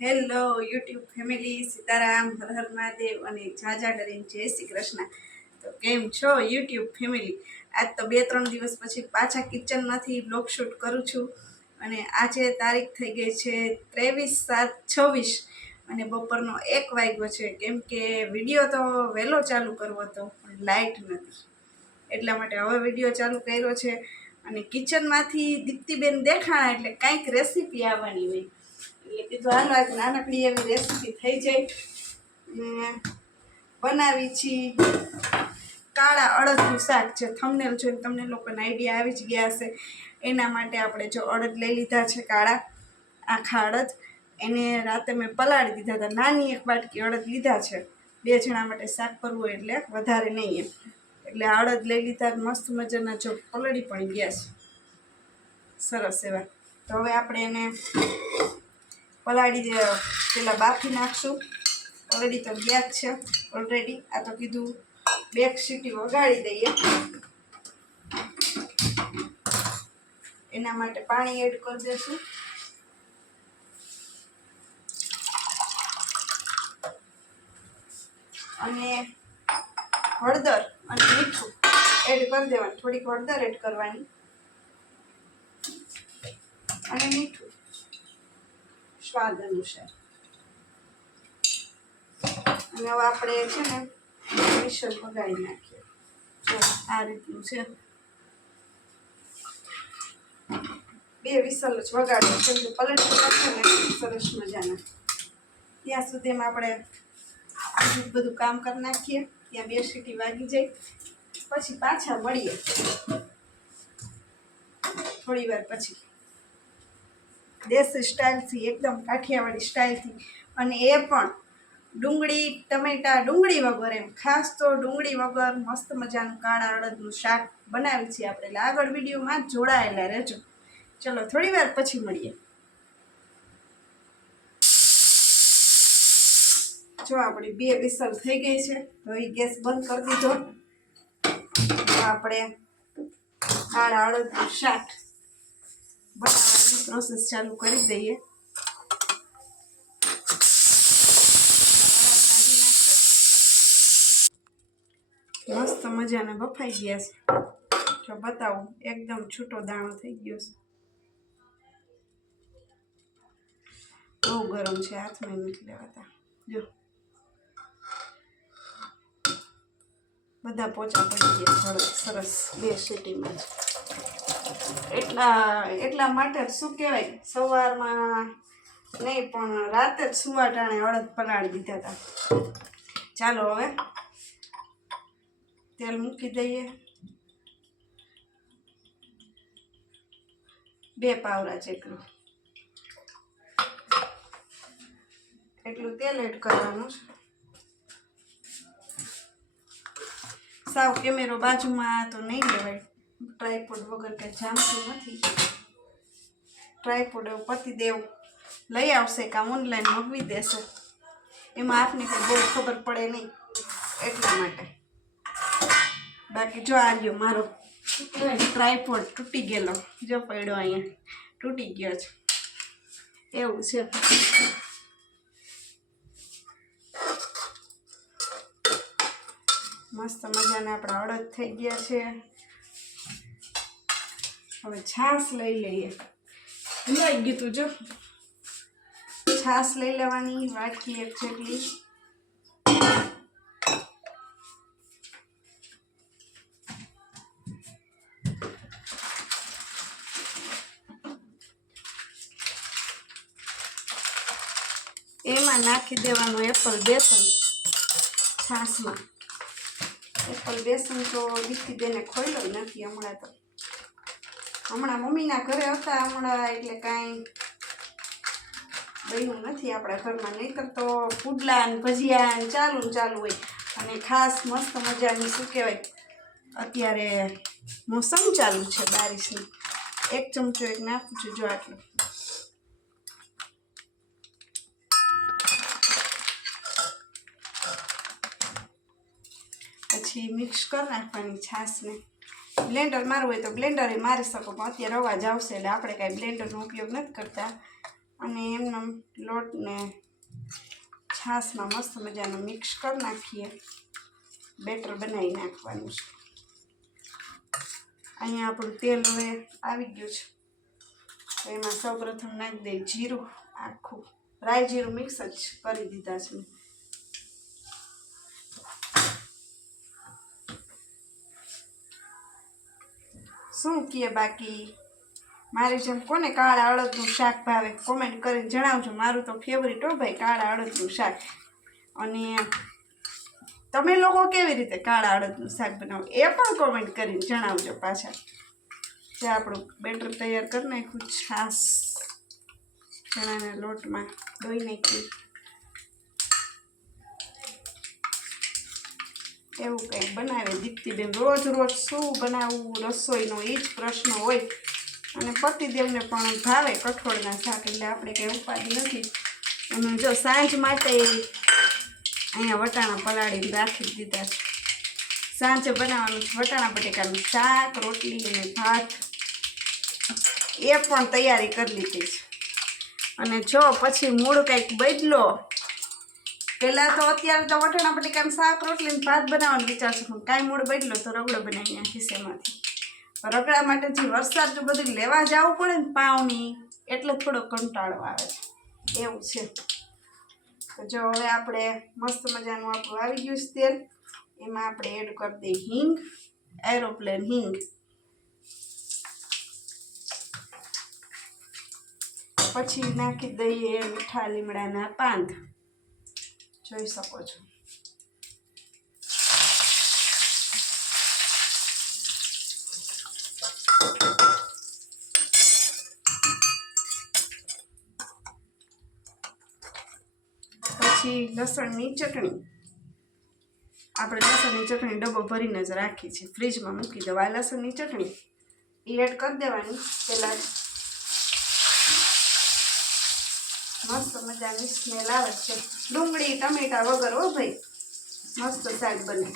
Hello YouTube family, Sitaram, Har Har Mahadev અને જાજા ડરીને જય શ્રી કૃષ્ણ. તો કેમ છો યુટ્યુબ ફેમિલી? આજ તો 2-3 દિવસ પછી પાછા કિચનમાંથી બ્લોગ શૂટ કરું છું અને આજે તારીખ થઈ ગઈ છે 23/7/26 અને બપોરનો 1 વાગ્યો છે. કેમ કે વિડીયો તો વહેલો ચાલુ કરવો હતો પણ લાઇટ નથી, એટલા માટે હવે વિડીયો ચાલુ કર્યો છે. અને કિચનમાંથી દીપ્તિબેન દેખાણા એટલે કાંઈક રેસીપી આવવાની હોય એટલે કીધું હાલો આજ નાનકડી એવી રેસીપી થઈ જાય. બનાવી છીએ કાળા અડદનું શાક. જે થંબનેલ જોઈને તમને લોકોને આઈડિયા આવી જ ગયા હશે. એના માટે આપણે જો અડદ લઈ લીધા છે, કાળા આખા અડદ. એને રાતે મેં પલાળી દીધા હતા. નાની એક વાટકી અડદ લીધા છે, 2 જણા માટે શાક કરવું હોય એટલે વધારે નહીં એમ. એટલે અડદ લઈ લીધા, મસ્ત મજાના જો પલળી પણ ગયા છે સરસ એવા. તો હવે આપણે એને પલાળી પેલા બાફી નાખશું. ઓલરેડી તો ગયા જ છે ઓલરેડી. આ તો કીધું 2 સીટી વગાડી દઈએ. એના માટે પાણી એડ કરી દઈશું. અને હળદર અને મીઠું એડ કરી દેવાનું. થોડીક હળદર એડ કરવાની અને મીઠું સ્વાદ અનુસાર. અને હવે આપણે છે ને વિસલ વગાડી નાખીએ. જો આ રીતનું છે. 2 વિસલ જ વગાડો કેમ કે પલટી નાખે ને સરસ મજાના. ત્યાં સુધીમાં આપણે બધું કામ કરી નાખીએ. ત્યાં 2 સીટી વાગી જાય પછી પાછા મળીએ થોડી વાર પછી, દેશી સ્ટાઇલથી, એકદમ કાઠિયાવાડી સ્ટાઇલથી. અને એ પણ ડુંગળી ટમેટા ડુંગળી વગર, એમ ખાસ તો ડુંગળી વગર મસ્ત મજાનું કાળા અડદનું શાક બનાવી છીએ આપણે. એટલે આગળ વિડીયોમાં જોડાયેલા રહેજો. ચલો થોડી વાર પછી મળીએ. જો આપણી 2 વિસલ થઈ ગઈ છે. હવે ગેસ બંધ કરી દીધો. આપણે કાળા અડદનું શાક બનાવવાની પ્રોસેસ ચાલુ કરી દઈએ. મસ્ત મજાના બફાઈ ગયા છે. જો બતાવું, એકદમ છૂટો દાણો થઈ ગયો છે. બહુ ગરમ છે, હાથમાં નથી લેવાતા. જો બધા પોચા પડી ગયા સરસ 2 સીટીમાં જ. એટલા માટે શું કહેવાય, સવારમાં નહીં પણ રાતે જ સુવા ટાણે અડદ પલાળી દીધા હતા. ચાલો હવે તેલ મૂકી દઈએ. 2 પાવડા જેટલું એટલું તેલ એડ કરવાનું છે. સાવ કેમેરો બાજુમાં તો નહીં લેવાય, ટ્રાયપોડ વગર કંઈ જામતું નથી. ટ્રાયપોડ એવું પતિદેવ લઈ આવશે કાં ઓનલાઈન મગવી દેશે. એમાં આપને કંઈ બહુ ખબર પડે નહીં એટલા માટે. બાકી જો આ લ્યો મારો ટ્રાયપોડ તૂટી ગયેલો, જો પડ્યો અહીંયા, તૂટી ગયો છે એવું છે. મસ્ત મજાના આપણા અડદ થઈ ગયા છે. હવે છાશ લઈ લઈએ. ભૂલાઈ ગયું તું, જો છાશ લઈ લેવાની, વાટકી 1 જેટલી. એમાં નાખી દેવાનું એપલ બેસન. છાશમાં એપલ બેસન તો દીકરી બેને ખોલ્યો નથી હમણાં. તો હમણાં મમ્મીના ઘરે હતા હમણાં, એટલે કાંઈ બન્યું નથી આપણા ઘરમાં. નહીંતર તો પુડલા ને ભજીયા ને ચાલુ હોય. અને ખાસ મસ્ત મજાની શું કહેવાય, અત્યારે મોસમ ચાલુ છે બારિશની. 1 ચમચો એક નાખું છું, જો આટલું. પછી મિક્સ કરી નાખવાની છાશને. બ્લેન્ડર મારવું હોય તો બ્લેન્ડરે મારી શકો, પણ અત્યારે અવાજ આવશે એટલે આપણે કાંઈ બ્લેન્ડરનો ઉપયોગ નથી કરતા. અને એમનો લોટને છાશમાં મસ્ત મજાનો મિક્સ કરી નાખીએ. બેટર બનાવી નાખવાનું છે. અહીંયા આપણું તેલ હવે આવી ગયું છે. તો એમાં સૌપ્રથમ નાખી દઈએ જીરું. આખું રાઈ જીરું મિક્સ જ કરી દીધા છે. શું કહે બાકી? મારી જેમ કોને કાળા અડદનું શાક ભાવે કોમેન્ટ કરીને જણાવજો. મારું તો ફેવરિટ હો ભાઈ કાળા અડદનું શાક. અને તમે લોકો કેવી રીતે કાળા અડદનું શાક બનાવો એ પણ કોમેન્ટ કરીને જણાવજો પાછા. જે આપણું બેટર તૈયાર કરી નાખ્યું. છાશ ચણાના લોટમાં દોઈ નાખી. એવું કંઈક બનાવે દીપ્તિબેન. રોજ રોજ શું બનાવવું રસોઈનો એ જ પ્રશ્ન હોય. અને પતિદેવને પણ ભાવે કઠોળના શાક, એટલે આપણે કંઈ ઉપાધિ નથી. અને જો સાંજ માટે અહીંયા વટાણા પલાળીને રાખી દીધા છે. સાંજે બનાવવાનું છે વટાણા બટેકાનું શાક, રોટલી અને ભાત. એ પણ તૈયારી કરી લીધી છે. અને જો પછી મૂળ કંઈક બદલો. પહેલાં તો અત્યારે તો વટાણા બટેકાનું શાક, રોટલી અને ભાત બનાવવાનું વિચારશું, પણ કાંઈ મૂળ બદલો તો રગડો બનાવી નાખીશ એમાંથી. રગડા માટે જે વરસાદ જો બધું લેવા જવું પડે ને પાવની, એટલે થોડો કંટાળો આવે છે. એવું છે. તો જો હવે આપણે મસ્ત મજાનું આપણું આવી ગયું છે તેલ. એમાં આપણે એડ કરી દઈએ હિંગ, એરોપ્લેન હિંગ. પછી નાખી દઈએ મીઠા લીમડાના પાન. જોઈ શકો છો. પછી લસણની ચટણી. આપણે લસણની ચટણી ડબ્બો ભરીને જ રાખી છે, ફ્રીજમાં મૂકી દો. આ લસણની ચટણી એ એડ કરી દેવાની પહેલાં. મસ્ત મજાની સ્મેલ આવે છે. ડુંગળી ટમેટા વગર હો ભાઈ, મસ્ત શાક બને.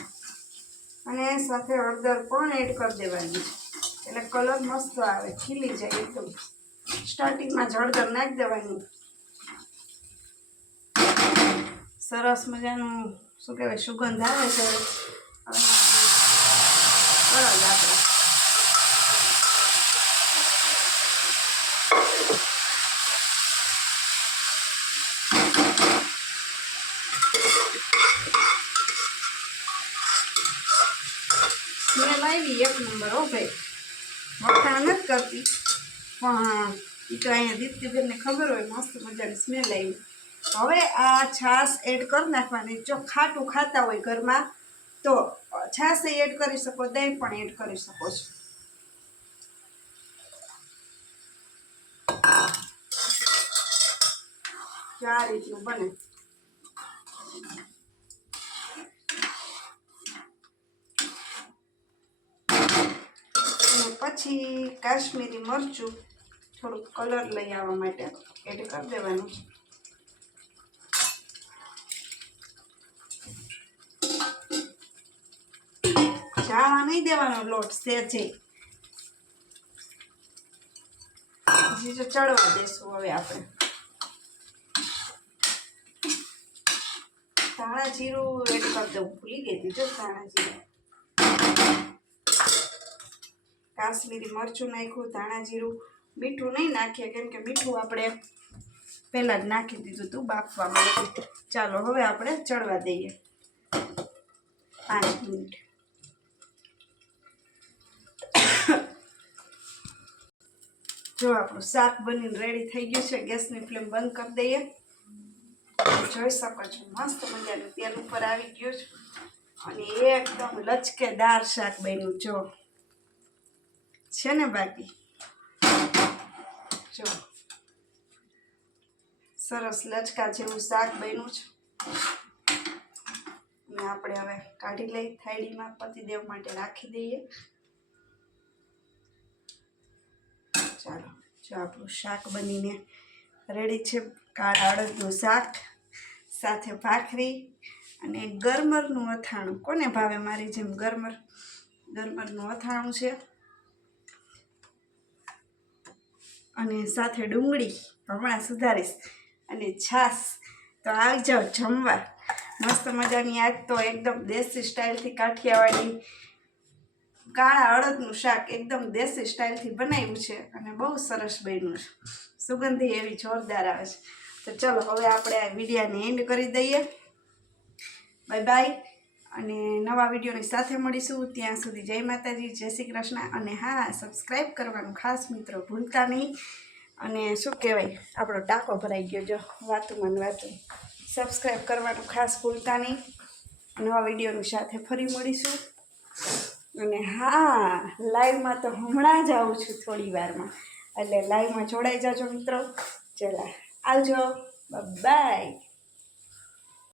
અને સાથે હળદર પણ એડ કરી દેવાની છે, એટલે કલર મસ્ત આવે, ખીલી જાય એકદમ. સ્ટાર્ટિંગમાં જ હળદર નાખી દેવાની. સરસ મજાનું શું કહેવાય સુગંધ આવે છે. બરાબર આપણે સ્મેલ આવી એક નંબર હો ભાઈ. વખાણ નથી કરતી, પણ એ તો અહીંયા દીપ્તિબેનને ખબર હોય મસ્ત મજાની સ્મેલ આવી. હવે આ છાશ એડ કરી નાખવાની. જો ખાટું ખાતા હોય ઘરમાં તો છાશ એડ કરી શકો, દહીં પણ એડ કરી શકો છો. આ રીતનું બને. અને પછી કાશ્મીરી મરચું થોડુંક કલર લઈ આવવા માટે એડ કરી દેવાનું. જાવા નહીં દેવાનો લોટ સહેજે. પછી જો ચડવા દેશું. હવે આપણે ધાણા જીરું એડ કરી દઉં. ભૂલી ગઈ હતી જો ધાણા જીરું. કાશ્મીરી મરચું નાખ્યું, ધાણા જીરું. મીઠું નહીં નાખીએ, કેમ કે મીઠું આપણે પહેલાં જ નાખી દીધું હતું બાફવા માટે. ચાલો હવે આપણે ચડવા દઈએ 5 મિનિટ. જો આપણું શાક બનીને રેડી થઈ ગયું છે. ગેસની ફ્લેમ બંધ કરી દઈએ. જોઈ શકો છો મસ્ત મજાનું તેલ ઉપર આવી ગયું છે. અને એકદમ લચકેદાર શાક બન્યું. જો છે ને બાકી જો સરસ લચકા જેવું શાક બન્યું છે. અને આપણે હવે કાઢી લઈ થાળીમાં, પતિદેવ માટે રાખી દઈએ. ચાલો જો આપણું શાક બનીને રેડી છે. કાળા અડદનું શાક સાથે ભાખરી અને ગરમરનું અથાણું. કોને ભાવે મારી જેમ ગરમરનું અથાણું છે. અને સાથે ડુંગળી હમણાં સુધારીશ. અને છાશ તો આવી જાઓ જમવા. મસ્ત મજાની આજ તો એકદમ દેશી સ્ટાઇલથી કાઠિયાવાડી કાળા અડદનું શાક એકદમ દેશી સ્ટાઇલથી બનાવ્યું છે અને બહુ સરસ બન્યું છે. સુગંધી એવી જોરદાર આવે છે. તો ચલો હવે આપણે આ વિડીયોને એન્ડ કરી દઈએ. Bye bye. અને નવા વિડીયોની સાથે મળીશું. ત્યાં સુધી જય માતાજી, જય શ્રી કૃષ્ણ. અને હા, સબસ્ક્રાઈબ કરવાનું ખાસ મિત્રો ભૂલતા નહીં. અને શું કહેવાય, આપણો ટાંકો ભરાઈ ગયો જો વાતુમાં વાતું. સબસ્ક્રાઈબ કરવાનું ખાસ ભૂલતા નહીં. નવા વિડીયોની સાથે ફરી મળીશું. અને હા, લાઈવમાં તો હમણાં જ આવું છું થોડી વારમાં, એટલે લાઈવમાં જોડાઈ જાજો મિત્રો. ચલો આવજો, બાય.